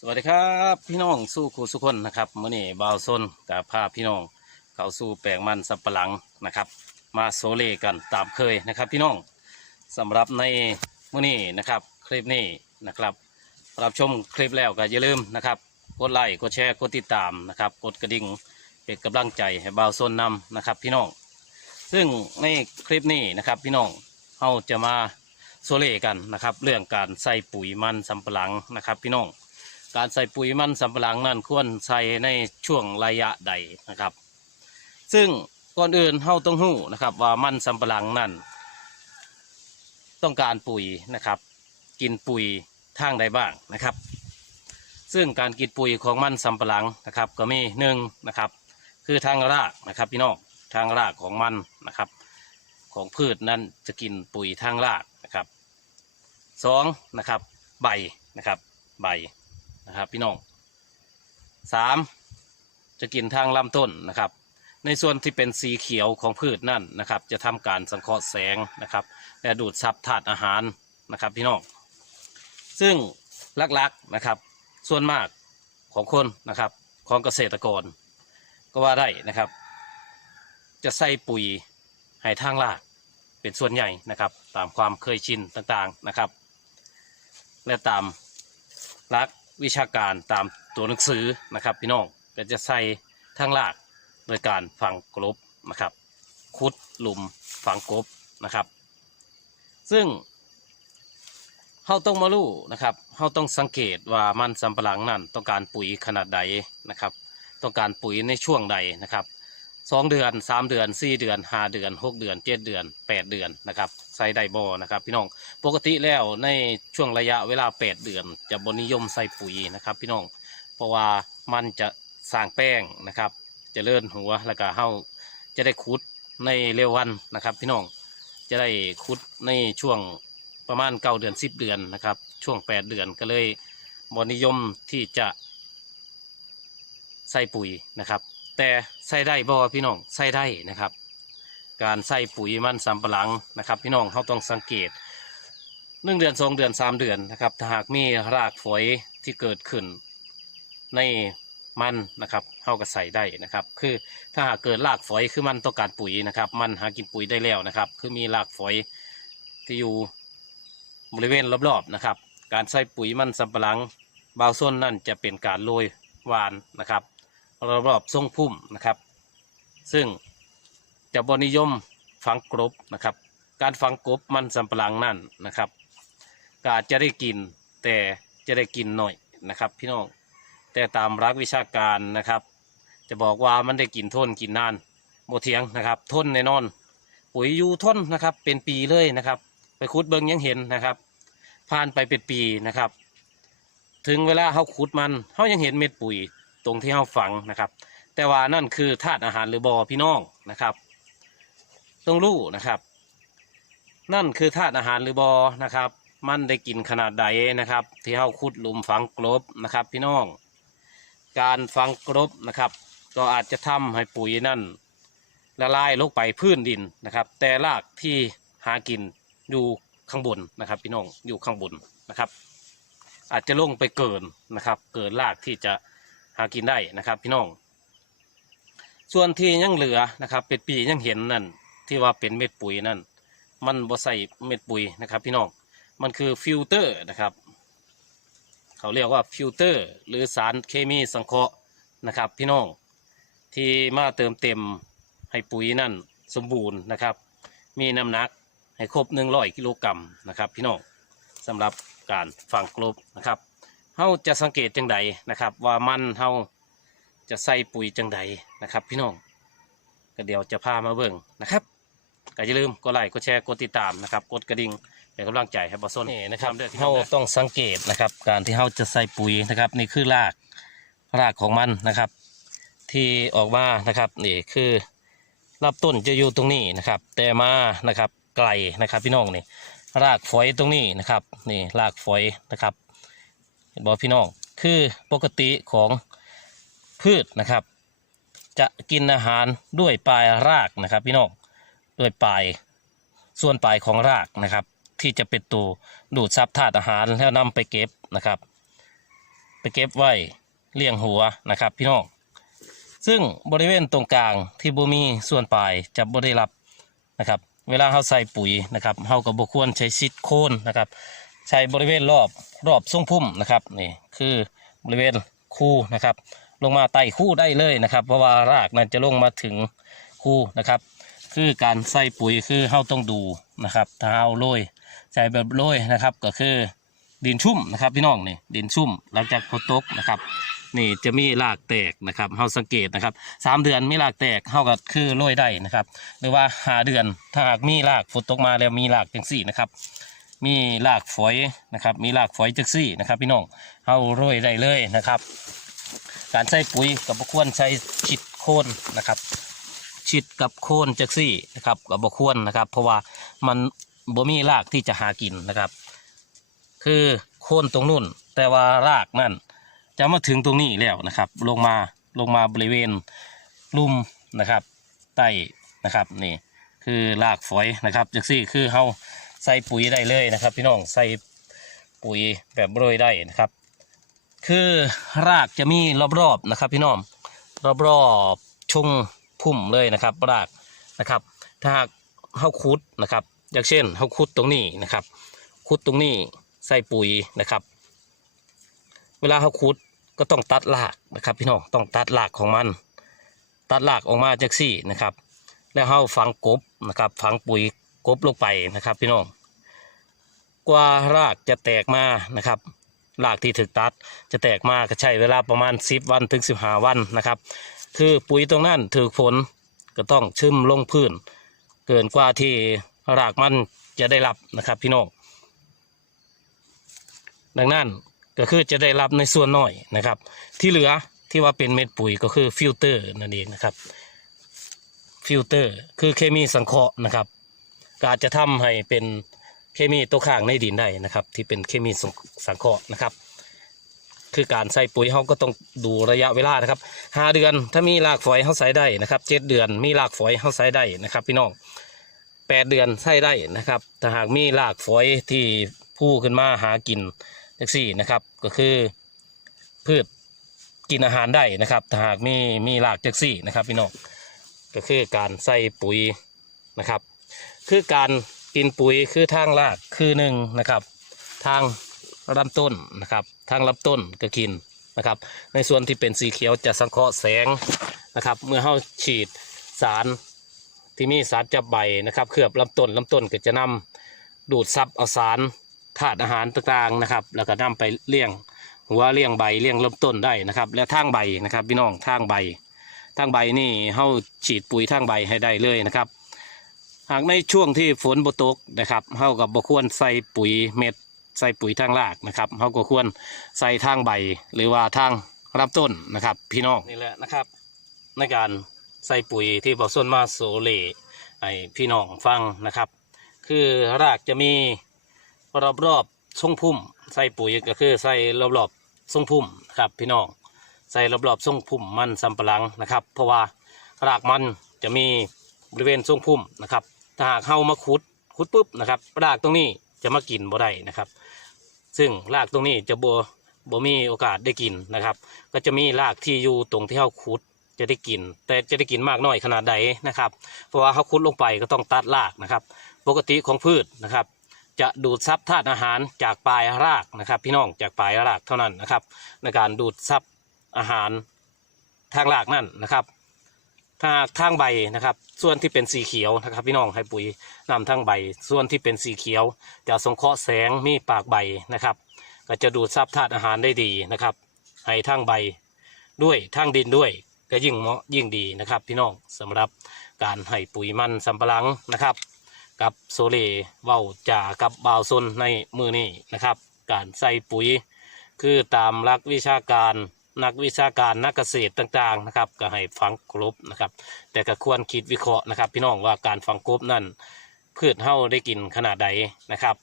สวัสดีครับพี่น้องสู้ครูสุคนนะครับมื่อนี้บ่าวซนกับพาพี่น้องเข้าสู่แปลงมันสับปะหลังนะครับ มาโซเลกันตามเคยนะครับ พี่น้องสำหรับในมื่อนี้นะครับ คลิปนี้นะครับรับชมคลิปแล้วก็อย่าลืมนะครับ กดไลค์กดแชร์กดติดตามนะครับ กดกระดิ่งเป็นกำลังใจให้บ่าวซนนำนะครับ พี่น้องซึ่งในคลิปนี้นะครับพี่น้องเราจะมาโซเลกันนะครับ เรื่องการใส่ปุ๋ยมันสำปะหลังนะครับ พี่น้อง การใส่ปุ๋ยมันสำปะหลังนั้นควรใส่ในช่วงระยะใดนะครับ ซึ่งก่อนอื่นเฮาต้องหู้นะครับ ว่ามันสำปะหลังนั้นต้องการปุ๋ยนะครับ กินปุ๋ยทางใดบ้างนะครับ ซึ่งการกินปุ๋ยของมันสำปะหลังนะครับ ก็มีหนึ่งนะครับ คือทางรากนะครับ พี่น้องทางรากของมันนะครับ ของพืชนั้นจะกินปุ๋ยทางรากนะครับสองนะครับ ใบนะครับ ใบ นะครับ พี่น้องสามจะกินทางลำต้นนะครับ ในส่วนที่เป็นสีเขียวของพืชนั่นนะครับ จะทำการสังเคราะห์แสงนะครับและดูดซับธาตุอาหารนะครับพี่น้องซึ่งลักๆนะครับ ส่วนมากของคนนะครับ ของเกษตรกร ก็ว่าได้นะครับ จะใส่ปุ๋ยให้ทางรากเป็นส่วนใหญ่นะครับ ตามความเคยชินต่างๆนะครับ และตามลัก วิชาการตามตัวหนังสือนะครับ พี่น้องก็จะใส่ทางลากโดยการฝังกลบนะครับ ขุดหลุมฝังกลบนะครับ ซึ่งเราต้องมารู้นะครับเราต้องสังเกตว่ามันสำปะหลังนั่นต้องการปุ๋ยขนาดใดนะครับ ต้องการปุ๋ยในช่วงใดนะครับสองเดือนสามเดือนสี่เดือนห้าเดือนหกเดือนเจ็ดเดือนแปดเดือนนะครับ ใส่ไดโบนะครับ พี่น้องปกติแล้วในช่วงระยะเวลา 8 เดือน จะบนิยมใส่ปุ๋ยนะครับ พี่น้องเพราะว่ามันจะสร้างแป้งนะครับจะเลื่อนหัวแล้วก็เฮาจะได้คุดในเร็ววันนะครับ พี่น้องจะได้คุดในช่วงประมาณเก้าเดือนสิบเดือนนะครับ ช่วง8เดือนก็เลยบนิยมที่จะใส่ปุ๋ยนะครับ แต่ใส่ได้บ่พี่น้องใส่ได้นะครับ การใส่ปุ๋ยมันสำปะหลังนะครับ พี่น้องเขาต้องสังเกตหนึ่งเดือนสองเดือนสามเดือนนะครับถ้าหากมีรากฝอยที่เกิดขึ้นในมันนะครับเขาก็ใส่ได้นะครับ คือถ้าหากเกิดรากฝอยคือมันต้องการปุ๋ยนะครับ มันหากินปุ๋ยได้แล้วนะครับ คือมีรากฝอยที่อยู่บริเวณรอบๆนะครับ การใส่ปุ๋ยมันสำปะหลังบางส่วนนั่นจะเป็นการโรยหวานนะครับรอบๆทรงพุ่มนะครับ ซึ่ง จะบนิยมฝังกลบนะครับ การฝังกลบมันสำปะหลังนั่นนะครับก็อาจจะได้กินแต่จะได้กินหน่อยนะครับ พี่น้องแต่ตามรักวิชาการนะครับ จะบอกว่ามันได้กินทนกินนานโมเทียงนะครับทนแน่นอน ปุ๋ยยูทนนะครับ เป็นปีเลยนะครับ ไปขุดเบิ้งยังเห็นนะครับ ผ่านไปเป็นปีนะครับ ถึงเวลาเขาขุดมันเขายังเห็นเม็ดปุ๋ยตรงที่เขาฝังนะครับ แต่ว่านั่นคือธาตุอาหารหรือบ่อพี่น้องนะครับ ต้องรู้นะครับ นั่นคือธาตุอาหารหรือบอนะครับ มันได้กินขนาดใดนะครับ ที่เฮาขุดหลุมฝังกลบนะครับ พี่น้อง การฝังกลบนะครับ ก็อาจจะทำให้ปุ๋ยนั่นละลายลงไปพื้นดินนะครับ แต่รากที่หากินอยู่ข้างบนนะครับ พี่น้องอยู่ข้างบนนะครับ อาจจะลงไปเกินนะครับ เกินรากที่จะหากินได้นะครับ พี่น้อง ส่วนที่ยังเหลือนะครับ เป็นปียังเห็นนั่น ที่ว่าเป็นเม็ดปุ๋ยนั่น มันบ่ใส่เม็ดปุ๋ยนะครับ พี่น้อง มันคือฟิลเตอร์นะครับ เขาเรียกว่าฟิลเตอร์ หรือสารเคมีสังเคราะห์นะครับ พี่น้อง ที่มาเติมเต็มให้ปุ๋ยนั่นสมบูรณ์นะครับ มีน้ำหนักให้ครบหนึ่งร้อยกิโลกรัมนะครับ พี่น้องสำหรับการฝังกลบนะครับเฮาจะสังเกตจังใดนะครับ ว่ามันเฮาจะใส่ปุ๋ยจังใดนะครับ พี่น้องก็เดี๋ยวจะพามาเบิ่งนะครับ ก็อย่าลืมกดไลค์กดแชร์กดติดตามนะครับกดกระดิ่งเป็นกำลังใจให้บอสนนี่นะครับเราต้องสังเกตนะครับ การที่เราจะใส่ปุ๋ยนะครับนี่คือรากรากของมันนะครับ ที่ออกมานะครับนี่คือรับต้นจะอยู่ตรงนี้นะครับ แต่มานะครับไกลนะครับพี่น้องนี่รากฝอยตรงนี้นะครับนี่รากฝอยนะครับเห็นบอกพี่น้องคือปกติของพืชนะครับ จะกินอาหารด้วยปลายรากนะครับพี่น้อง ด้วยปลายส่วนปลายของรากนะครับ ที่จะเป็นตัวดูดซับธาตุอาหารแล้วนำไปเก็บนะครับ ไปเก็บไว้เลี้ยงหัวนะครับ พี่น้องซึ่งบริเวณตรงกลางที่บ่มีส่วนปลายจะบ่ได้รับนะครับ เวลาเราใส่ปุ๋ยนะครับเราก็บ่ควรใช้ซิดโคนนะครับ ใช้บริเวณรอบรอบทรงพุ่มนะครับนี่คือบริเวณคู่นะครับ ลงมาไต่คู่ได้เลยนะครับ เพราะว่ารากนั้นจะลงมาถึงคู่นะครับ คือการใส่ปุ๋ยคือเราต้องดูนะครับถ้าเอาโรยใส่แบบโรยนะครับ ก็คือดินชุ่มนะครับพี่น้องนี่ดินชุ่มหลังจากพอตกนะครับนี่จะมีรากแตกนะครับเราสังเกตนะครับสามเดือนมีรากแตกเท่ากับคือโรยได้นะครับ หรือว่าหาเดือนถ้าหากมีรากฝนตกมาแล้วมีรากจังสี่นะครับมีรากฝอยนะครับ มีรากฝอยจังสี่นะครับ พี่น้องเอาโรยได้เลยนะครับ การใส่ปุ๋ยกับควรใช้ชิดโคนนะครับ ชิดกับโคนจักซี่นะครับกับบควรนะครับ เพราะว่ามันบ่มีรากที่จะหากินนะครับ คือโคนตรงนู่น แต่ว่ารากนั่นจะมาถึงตรงนี้แล้วนะครับ ลงมาลงมาบริเวณลุ่มนะครับใต้นะครับนี่คือรากฝอยนะครับจักซี่คือเฮาใส่ปุ๋ยได้เลยนะครับ พี่น้องใส่ปุ๋ยแบบโรยได้นะครับ คือรากจะมีรอบๆนะครับ พี่น้องรอบๆชุ่ง พุ่มเลยนะครับรากนะครับ ถ้าหากเฮาคุดนะครับ อย่างเช่นเฮาคุดตรงนี้นะครับ คุดตรงนี้ใส่ปุ๋ยนะครับ เวลาเฮาคุดก็ต้องตัดรากนะครับ พี่น้องต้องตัดรากของมัน ตัดรากออกมาจากซี่นะครับ แล้วเฮาฝังกบนะครับฝังปุ๋ยกบลงไปนะครับ พี่น้องกว่ารากจะแตกมานะครับรากที่ถึกตัดจะแตกมาก็ใช้เวลาประมาณ 10 วันถึง 15 วันนะครับ คือปุ๋ยตรงนั้นถือฝนก็ต้องชึมลงพื้น เกินกว่าที่รากมันจะได้รับนะครับพี่น้องดังนั้นก็คือจะได้รับในส่วนน้อยนะครับ ที่เหลือที่ว่าเป็นเม็ดปุ๋ยก็คือฟิลเตอร์นั่นเองนะครับฟิลเตอร์คือเคมีสังเคราะห์นะครับก็อาจจะทำให้เป็นเคมีตัวข้างในดินได้นะครับ ที่เป็นเคมีสังเคราะห์นะครับ คือการใส่ปุ๋ยเขาก็ต้องดูระยะเวลานะครับห้าเดือนถ้ามีรากฝอยเขาใส่ได้นะครับเจ็ดเดือนมีรากฝอยเขาใส่ได้นะครับ พี่น้องแปดเดือนใส่ได้นะครับถ้าหากมีรากฝอยที่พู่ขึ้นมาหากินจักซี่นะครับ ก็คือพืชกินอาหารได้นะครับ ถ้าหากมีมีรากจักซี่นะครับ พี่น้องก็คือการใส่ปุ๋ยนะครับ คือการกินปุ๋ยคือทางรากคือหนึ่งนะครับ ทาง ลำต้นนะครับทางลำต้นก็กินนะครับ ในส่วนที่เป็นสีเขียวจะสังเคราะห์แสงนะครับ เมื่อเราฉีดสารที่มีสารจับใบนะครับเคลือบลำต้นลำต้นก็จะนำดูดซับเอาสารธาตุอาหารต่างๆนะครับ แล้วก็นำไปเลี้ยงหัวเลี้ยงใบเลี้ยงลำต้นได้นะครับ และทางใบนะครับพี่น้องทางใบทางใบนี่เราฉีดปุ๋ยทางใบให้ได้เลยนะครับ หากในช่วงที่ฝนบตกนะครับเฮากับบ่ควรใส่ปุ๋ยเม็ด ใส่ปุ๋ยทางรากนะครับเฮาก็ควรใส่ทางใบหรือว่าทางรับต้นนะครับ พี่น้องนี่แหละนะครับ ในการใส่ปุ๋ยที่บอส่วนมาโซเลให้พี่น้องฟังนะครับ คือรากจะมีรอบๆทรงพุ่ม ใส่ปุ๋ยก็คือใส่รอบๆทรงพุ่มครับพี่น้องใส่รอบๆทรงพุ่มมันสำปะหลังนะครับ เพราะว่ารากมันจะมีบริเวณทรงพุ่มนะครับ ถ้าหากเข้ามาขุดขุดปุ๊บนะครับรากตรงนี้จะมากินบ่ได้นะครับ ซึ่งรากตรงนี้จะบ่บ่มีโอกาสได้กินนะครับ ก็จะมีรากที่อยู่ตรงที่เขาขุดจะได้กิน แต่จะได้กินมากน้อยขนาดใดนะครับ เพราะว่าเขาขุดลงไปก็ต้องตัดรากนะครับ ปกติของพืชนะครับ จะดูดซับธาตุอาหารจากปลายรากนะครับ พี่น้องจากปลายรากเท่านั้นนะครับ ในการดูดซับอาหารทางรากนั่นนะครับ ถ้าทางใบนะครับ ส่วนที่เป็นสีเขียวนะครับ พี่น้องให้ปุ๋ยนำทางใบ ส่วนที่เป็นสีเขียวจะสงเคราะห์แสงมีปากใบนะครับ ก็จะดูดซับธาตุอาหารได้ดีนะครับ ให้ทางใบด้วยทางดินด้วยก็ยิ่งเหมาะยิ่งดีนะครับ พี่น้องสำหรับการให้ปุ๋ยมันสำปะหลังนะครับ กับโซเลเว้าจ่ากับบาวซนในมือนี้นะครับ การใส่ปุ๋ยคือตามหลักวิชาการ นักวิชาการนักเกษตรต่างๆนะครับก็ให้ฟังกลบนะครับ แต่ก็ควรคิดวิเคราะห์นะครับ พี่น้องว่าการฟังกลบนั่นพืชเฮาได้กินขนาดใดนะครับ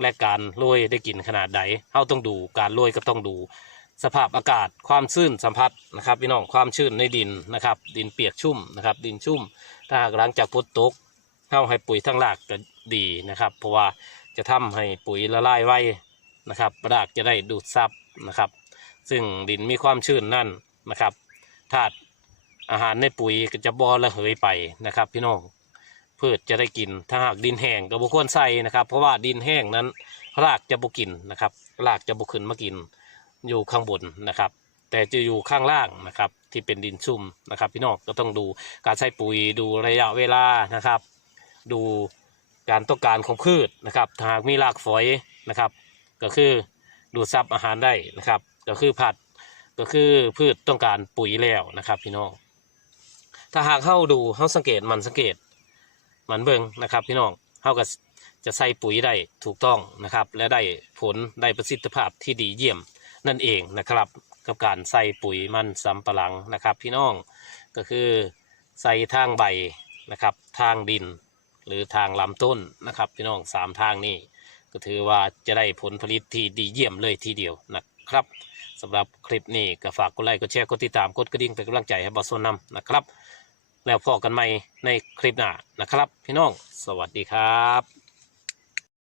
และการโรยได้กินขนาดใดเฮาต้องดู การโรยก็ต้องดู สภาพอากาศความชื้นสัมผัสนะครับ พี่น้องความชื้นในดินนะครับ ดินเปียกชุ่มนะครับ ดินชุ่ม ถ้าหากหลังจากพุทตกเข้าให้ปุ๋ยทั้งรากก็ดีนะครับ เพราะว่าจะทำให้ปุ๋ยละลายไวนะครับรากจะได้ดูดซับนะครับ ซึ่งดินมีความชื้นนั่นนะครับธาตุอาหารในปุ๋ยก็จะบ่ระเหยไปนะครับ พี่น้องพืชจะได้กิน ถ้าหากดินแห้งก็บ่ควรใส่นะครับ เพราะว่าดินแห้งนั้นรากจะบ่กินนะครับ รากจะบ่ขึ้นมากินอยู่ข้างบนนะครับ แต่จะอยู่ข้างล่างนะครับ ที่เป็นดินซุ่มนะครับ พี่น้องก็ต้องดูการใช้ปุ๋ยดูระยะเวลานะครับ ดูการต้องการของพืชนะครับถ้าหากมีรากฝอยนะครับ ก็คือดูดซับอาหารได้นะครับ ก็คือผัดก็คือพืชต้องการปุ๋ยแล้วนะครับ พี่น้อง ถ้าหากเข้าดูเข้าสังเกตมันสังเกต มันเบิ่งนะครับ พี่น้องเข้าก็จะใส่ปุ๋ยได้ถูกต้องนะครับ และได้ผลได้ประสิทธิภาพที่ดีเยี่ยมนั่นเองนะครับ กับการใส่ปุ๋ยมันสำปะหลังนะครับ พี่น้องก็คือใส่ทางใบนะครับ ทางดิน หรือทางลำต้นนะครับ พี่น้องสามทางนี้ก็ถือว่าจะได้ผลผลิตที่ดีเยี่ยมเลยทีเดียวนะครับ สำหรับคลิปนี้ก็ฝากกดไลค์กดแชร์กดติดตามกดกระดิ่งเป็นกำลังใจให้บอสโซนนำนะครับ แล้วพอกันใหม่ในคลิปหน้านะครับ พี่น้อง สวัสดีครับ